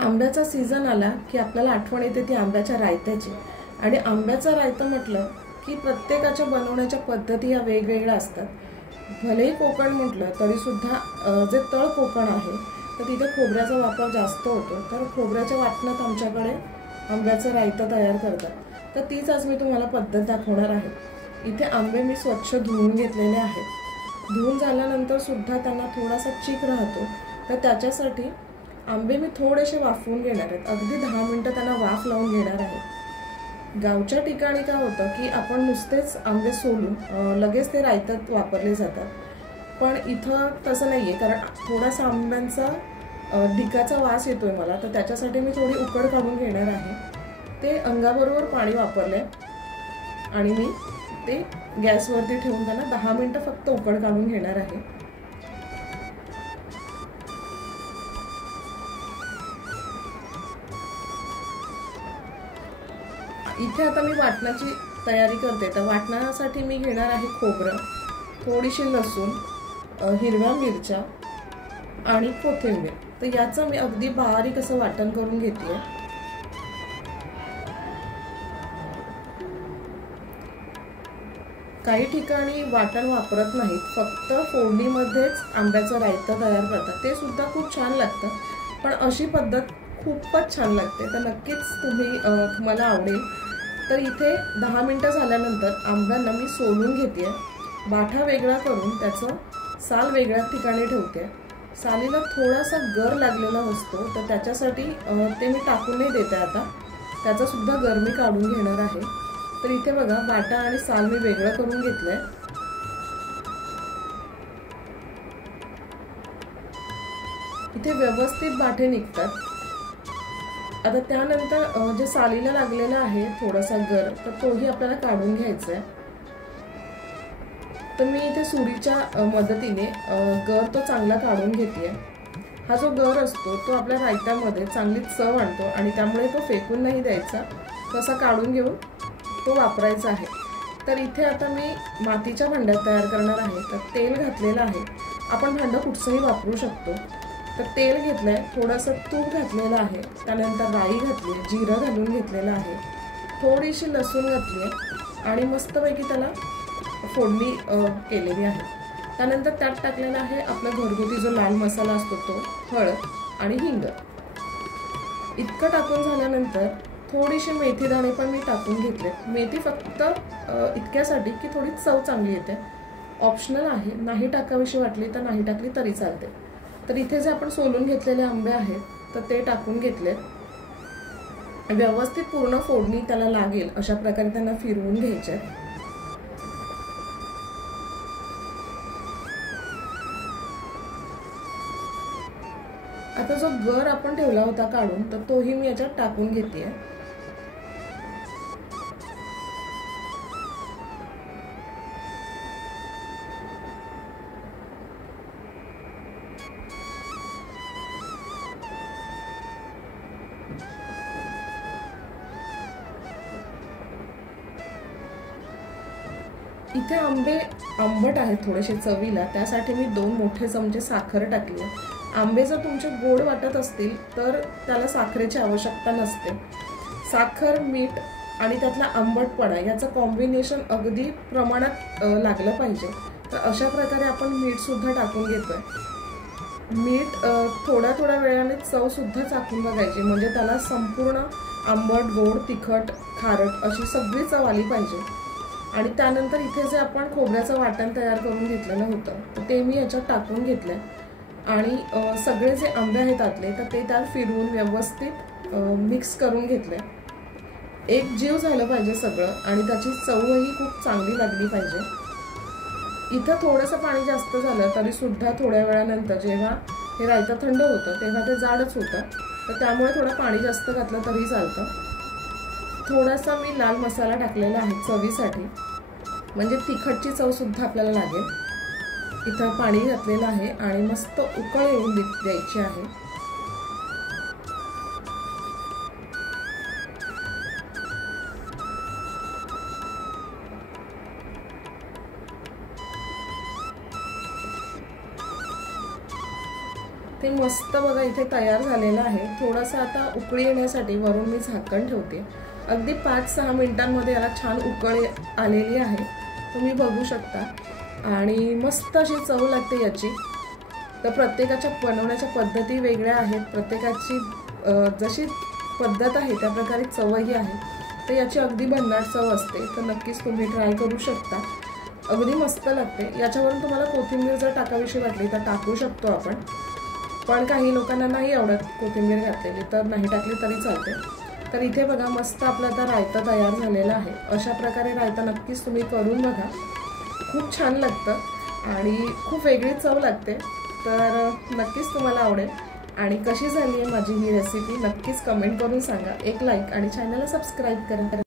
आंब्याचा सीझन आला की आपल्याला आठवण येते ती आंब्याच्या रायत्याची. आणि आंब्याचा रायता म्हटलं की प्रत्येकाच्या बनवण्याच्या पद्धती या वेगवेगळ्या असतात. भलेही कोकण म्हटलं तरी सुद्धा जे तळ कोकण आहे तर तिथे खोबऱ्याचा वापर जास्त होतो. तर खोबऱ्याच्या वाटणात आमच्याकडे आंब्याचं रायतं तयार करतात. तर तीच आज मी तुम्हाला पद्धत दाखवणार आहे. इथे आंबे मी स्वच्छ धुवून घेतलेले आहेत. धुवून झाल्यानंतर सुद्धा त्यांना थोडासा चिक राहतो. तर त्याच्यासाठी आंबे मी थोडेसे वाफवून घेणार आहेत. अगदी 10 मिनिटं त्यांना वाफ लावून घेणार आहे. गावच्या ठिकाणी काय होतं की आपण नुसतेच आंबे सोलून लगेच ते रायतात वापरले जातात. पण इथं तसं नाहीये, कारण थोडासा आंब्यांचा ढिकाचा वास येतोय मला. तर त्याच्यासाठी मी थोडी उकड काढून घेणार आहे. ते अंगाबरोबर पाणी वापरले आणि मी ते गॅसवरती ठेवून त्यांना 10 मिनिटं फक्त उकड काढून घेणार आहे. इथे आता मी वाटणाची तयारी करते. तर वाटणासाठी मी घेणार आहे खोबरं, थोडीशी लसूण, हिरव्या मिरच्या आणि कोथिंबीर. तर याचं मी अगदी बारीक असं वाटण करून घेते. काही ठिकाणी वाटण वापरत नाहीत, फक्त फोडणीमध्येच आंब्याचं रायतं तयार करतात. ते सुद्धा खूप छान लागतं. पण अशी पद्धत खूपच छान लागते. तर नक्कीच तुम्हाला आवडेल. तर इथे 10 मिनिटं झाल्यानंतर आंब्यांना मी सोलून घेते. बाठा वेगळा करून त्याचं साल वेगळ्या ठिकाणी ठेवते. सालीला थोडासा गर लागलेला असतो, तर त्याच्यासाठी ते मी टाकून नाही देते. आता त्याचा सुद्धा गर मी काढून घेणार आहे. तर इथे बघा, बाटा आणि साल मी वेगळं करून घेतलंय. इथे व्यवस्थित बाठे निघतात. आता त्यानंतर जे सालीला लागलेला आहे थोडासा गर, तर तोही आपल्याला काढून घ्यायचा आहे. तर मी इथे सुरीच्या मदतीने गर तो चांगला काढून घेते. हा जो गर असतो तो आपल्या रायत्यामध्ये चांगली चव आणतो आणि त्यामुळे तो फेकून नाही द्यायचा, तसा काढून घेऊन तो वापरायचा आहे. तर इथे आता मी मातीच्या भांड्यात तयार करणार आहे. तर तेल घातलेलं आहे. आपण भांडं कुठचंही वापरू शकतो. तर तेल घेतलंय, थोडंसं तूप घातलेलं आहे, त्यानंतर राई घातली, जिरं घालून घेतलेलं आहे, थोडीशी लसूण घातली आहे आणि मस्तपैकी त्याला फोडणी केलेली आहे. त्यानंतर त्यात टाकलेला आहे आपला घरगुती जो लाल मसाला असतो तो, हळद आणि हिंग. इतकं टाकून झाल्यानंतर थोडीशी मेथी दाणे पण मी टाकून घेतले. मेथी फक्त इतक्यासाठी की थोडी चव चांगली येते. ऑप्शनल आहे, नाही टाकावीशी वाटली तर नाही टाकली तरी चालते. तर इथे जे आपण सोलून घेतलेले आंबे आहेत तर ते टाकून घेतले. व्यवस्थित पूर्ण फोडणी त्याला लागेल अशा प्रकारे त्यांना फिरवून घ्यायचे. आता जो गर आपण ठेवला होता काढून, तर तोही मी याच्यात टाकून घेते. इथे आंबे आंबट आहेत थोडेसे चवीला, त्यासाठी मी 2 मोठे चमचे साखर टाकली. आंबे जर तुमचे गोड वाटत असतील तर त्याला साखरेची आवश्यकता नसते. साखर, मीठ आणि त्यातला आंबटपणा याचं कॉम्बिनेशन अगदी प्रमाणात लागलं पाहिजे. तर अशा प्रकारे आपण मीठ सुद्धा टाकून घेतोय. मीठ थोड्या थोड्या वेळाने चव सुद्धा चाखून बघायची, म्हणजे त्याला संपूर्ण आंबट, गोड, तिखट, खारट अशी सगळी चव आली पाहिजे. आणि त्यानंतर इथे जे आपण खोबऱ्याचं वाटण तयार करून घेतलेलं होतं तर ते मी याच्यात टाकून घेतलंय आणि सगळे जे आंबे आहेत आतले तर ते त्यात फिरवून व्यवस्थित मिक्स करून घेतले. एक जीव झालं पाहिजे सगळं आणि त्याची चवही खूप चांगली लागली पाहिजे. इथं थोडंसं पाणी जास्त झालं तरी सुद्धा थोड्या वेळानंतर जेव्हा हे रायतं थंड होतं तेव्हा ते जाडच होतं. तर त्यामुळे थोडं पाणी जास्त घातलं तरी चालतं. थोडासा मी लाल मसाला टाकलेला आहे चवीसाठी, म्हणजे तिखटची चव सुद्धा आपल्याला लागेल. इथं पाणी घातलेलं आहे आणि मस्त उकळ येऊन द्यायची आहे. ते मस्त बघा इथे तयार झालेलं आहे। थोडंसं आता उकळी येण्यासाठी वरून मी झाकण ठेवते। अगदी 5-6 मिनिटांमध्ये याला छान उकळी आलेली आहे, तुम्ही बघू शकता। आणि मस्त अशी चव लागते याची। तर प्रत्येकाच्या बनवण्याच्या पद्धती वेगळ्या आहेत, प्रत्येकाची जशी पद्धत आहे त्या प्रकारे चवही आहे। तर याची अगदी भन्नाट चव असते, तर नक्कीच तुम्ही ट्राय करू शकता। अगदी मस्त लागते। याच्यावरून तुम्हाला कोथिंबीर जर टाकावीशी वाटली तर टाकू शकतो आपण, पण काही लोकांना नाही आवडत कोथिंबीर घातलेली, तर नाही टाकली तरी चालते। तर इथे बघा मस्त आपला आता रायता तयार झालेला आहे। अशा प्रकारे रायता नक्कीच तुम्ही करून बघा, खूप छान लागतं आणि खूप वेगळी चव लागते। तर नक्कीच तुम्हाला आवडेल। आणि कशी झाली आहे माझी ही रेसिपी नक्कीच कमेंट करून सांगा। एक लाईक आणि चॅनलला सबस्क्राईब करा।